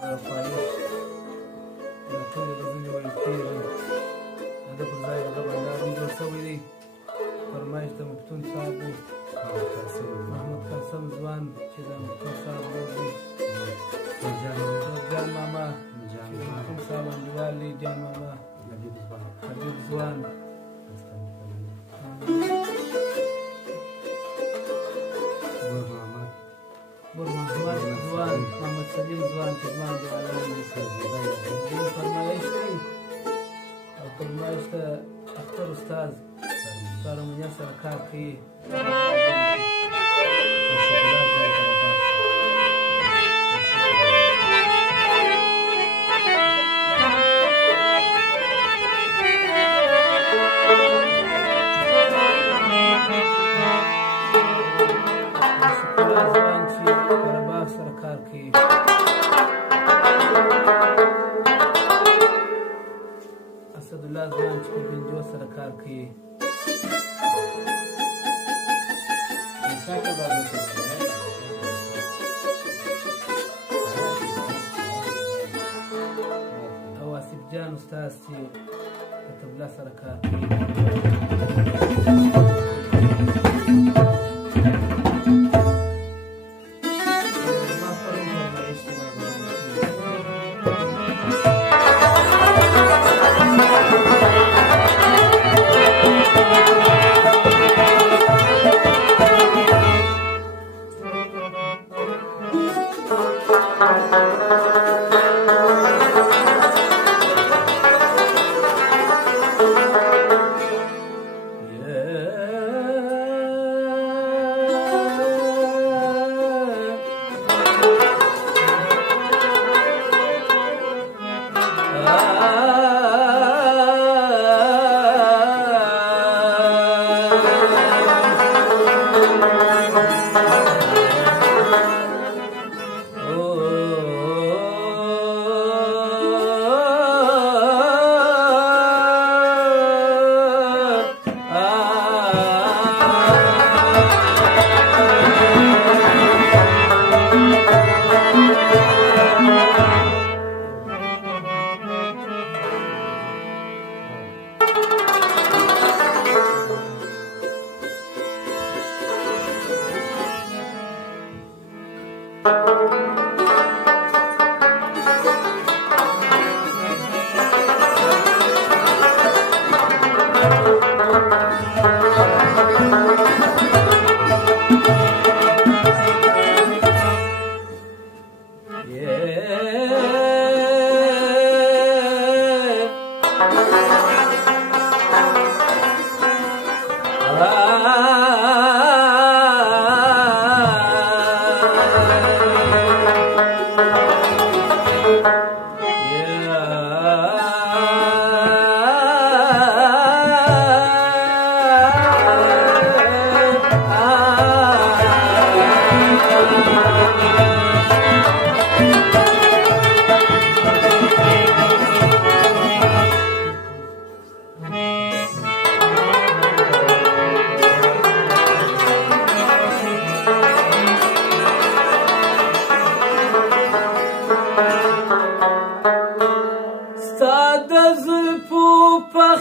پایښت دا ټولې غزلې ویل کېږي. د ده پر ځای هغه بندار هم جوړ شوی دی. فرمایش د مفتون صاحب و محمد قاسم ځوان چې د مفتون صاحب ورور دی. جان ماما چې د مفتون صاحب انډیوال دی. جان ماما حبیب ځوان ګل محمد ځوان محمد سلیم ځوان چې ځوان دی عالم دی. دوی فرمایش دی او فرمایش د اختر استاد سره منیا سره کار کوي. اسدالله ځوان چې په بنجو سره کار کوي. او آصف جان استاد چې په طبله سره کار کوي.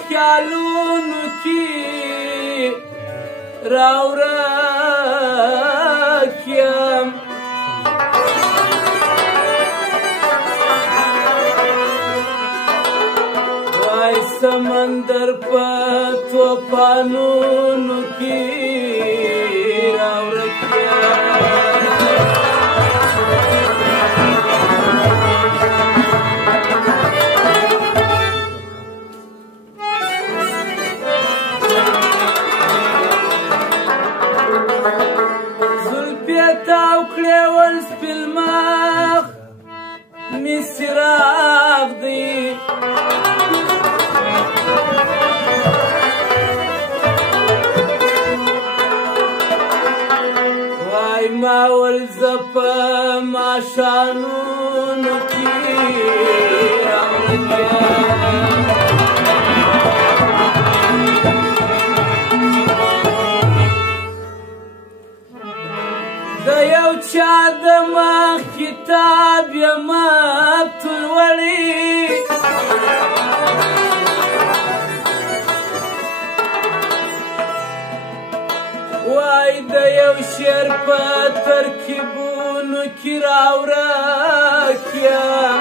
خیالونو کې راورک یم وای سمندر په توفانونو کې راورک یم سراغ دی وای ما ول زپا ما شانونو کی د یو چا د مخ کتاب یما یو شعر په ترکیبونو کې راورک یم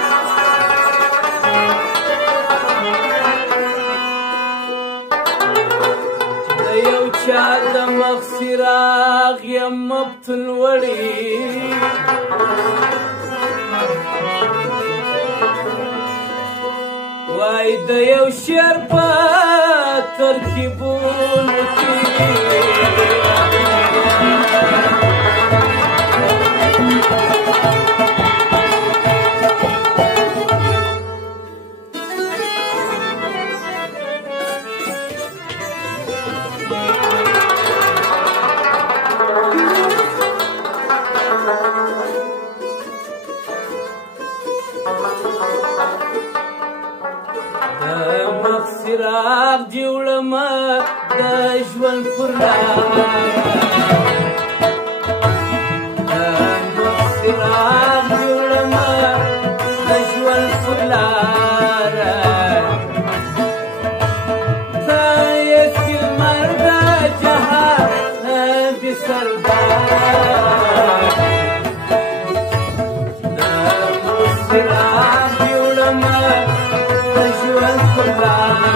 د یو چا د مخ څراغ یم مبتون وړي وای د یو شعر په ترکیبونو کې څراغ جوړمه د ژوند پر لاره د مخ څراغ جوړمه د ژوند پر لاره ته یې سپین لمر د جهان بې سردار د مخ څراغ جوړمه د ژوند پر لاره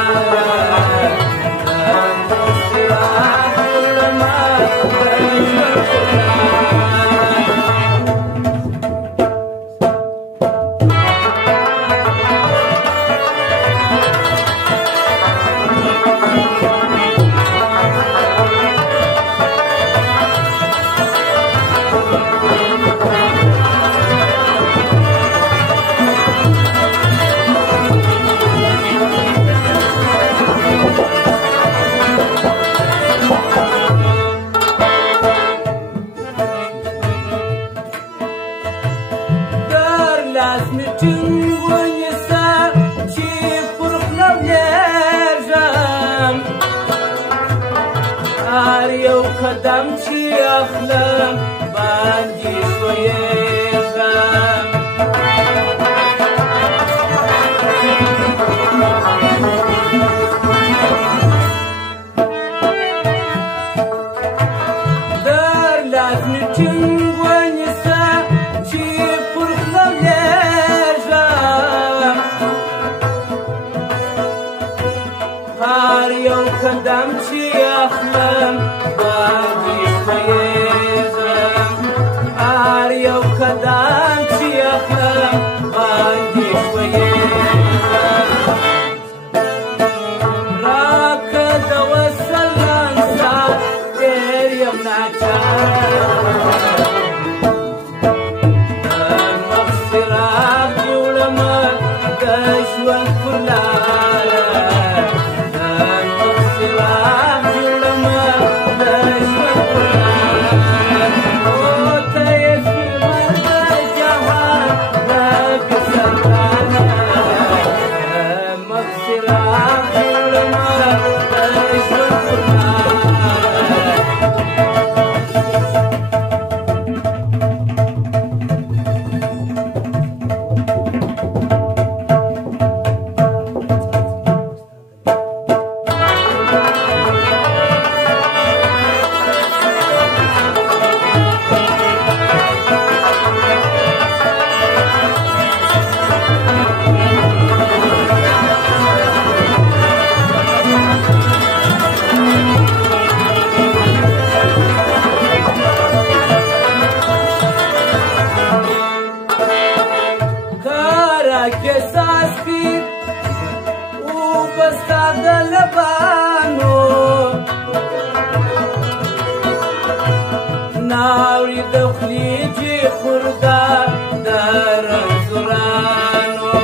قدم چې اخلم باندې ښویېږم در لاس مې ټینګ ونیسه چې پر خوله لېږم هر یو قدم چې اخلم باندې ښویېږم هر یو قدم چې اخلم باندې ښویېږم راکه د وصل انسان تېر یم ناچار د مخ څراغ جوړمه د ژوند پر لاره ناوړي د خولې چې خورده د رنځورانو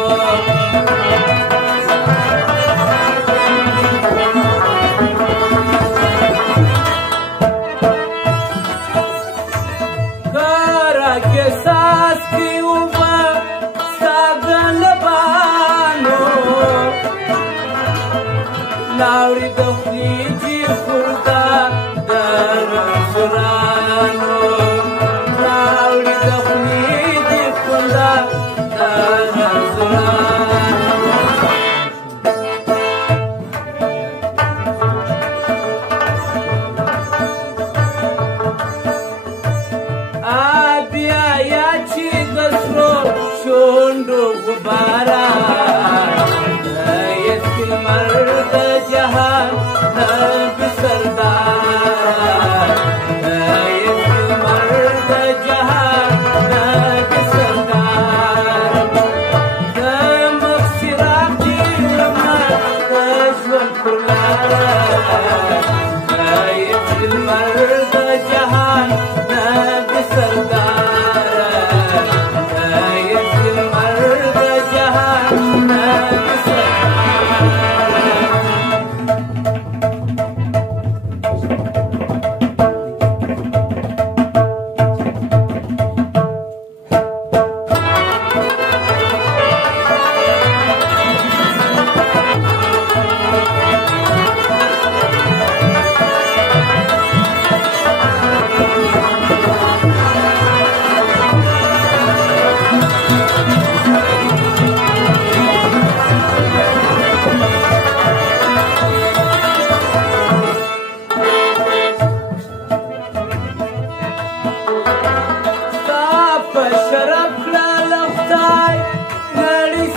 که راکې څاڅکي اوبه ستا د لبانو ناوړي د خولې چې خورده د رنځورانو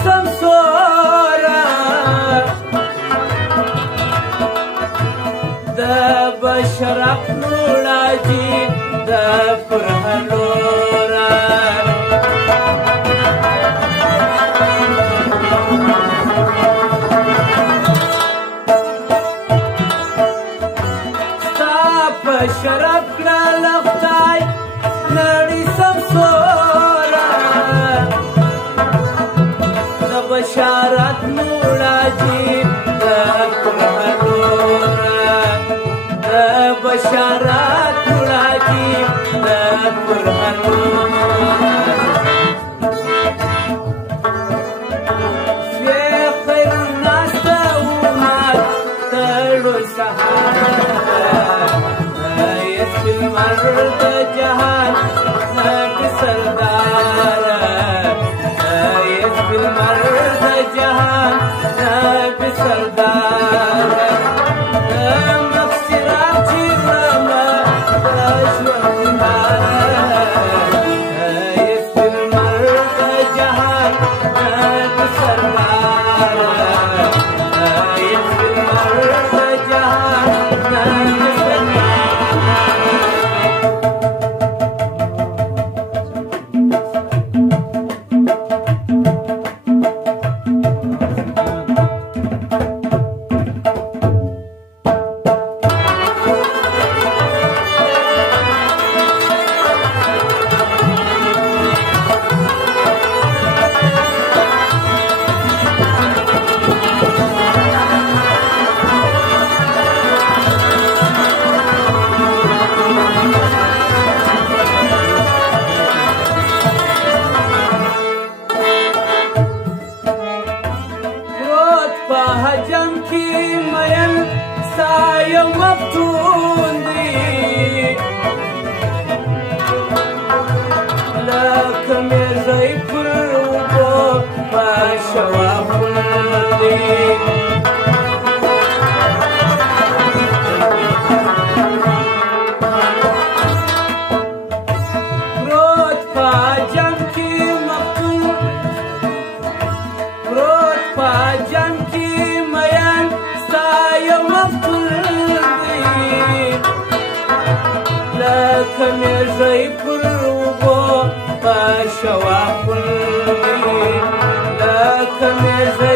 سمسوره د بشرق نوړاجي د پرهلوره ستا په شرف کړه له خدای نړۍ سمسوره د بشارت نوړاجي د پرهلوره د بشارت نوړاجي د پرهلوره شیخ خیر الناس ته ومات تړو سهار یس المرد جهان نبی سردار یس المرد جهان نبی سردار مغفرات جرما اشوار یس المرد جهان نبی سردار یس المرد جهان نبی سردار حجم کی مین سایه مفتون دی لکه میږی پر اوبو په شوافون دی پروت په حجم کی مفتون پروت په حجم کی لکه میږی پر اوبو په شوافون دی لکه میږی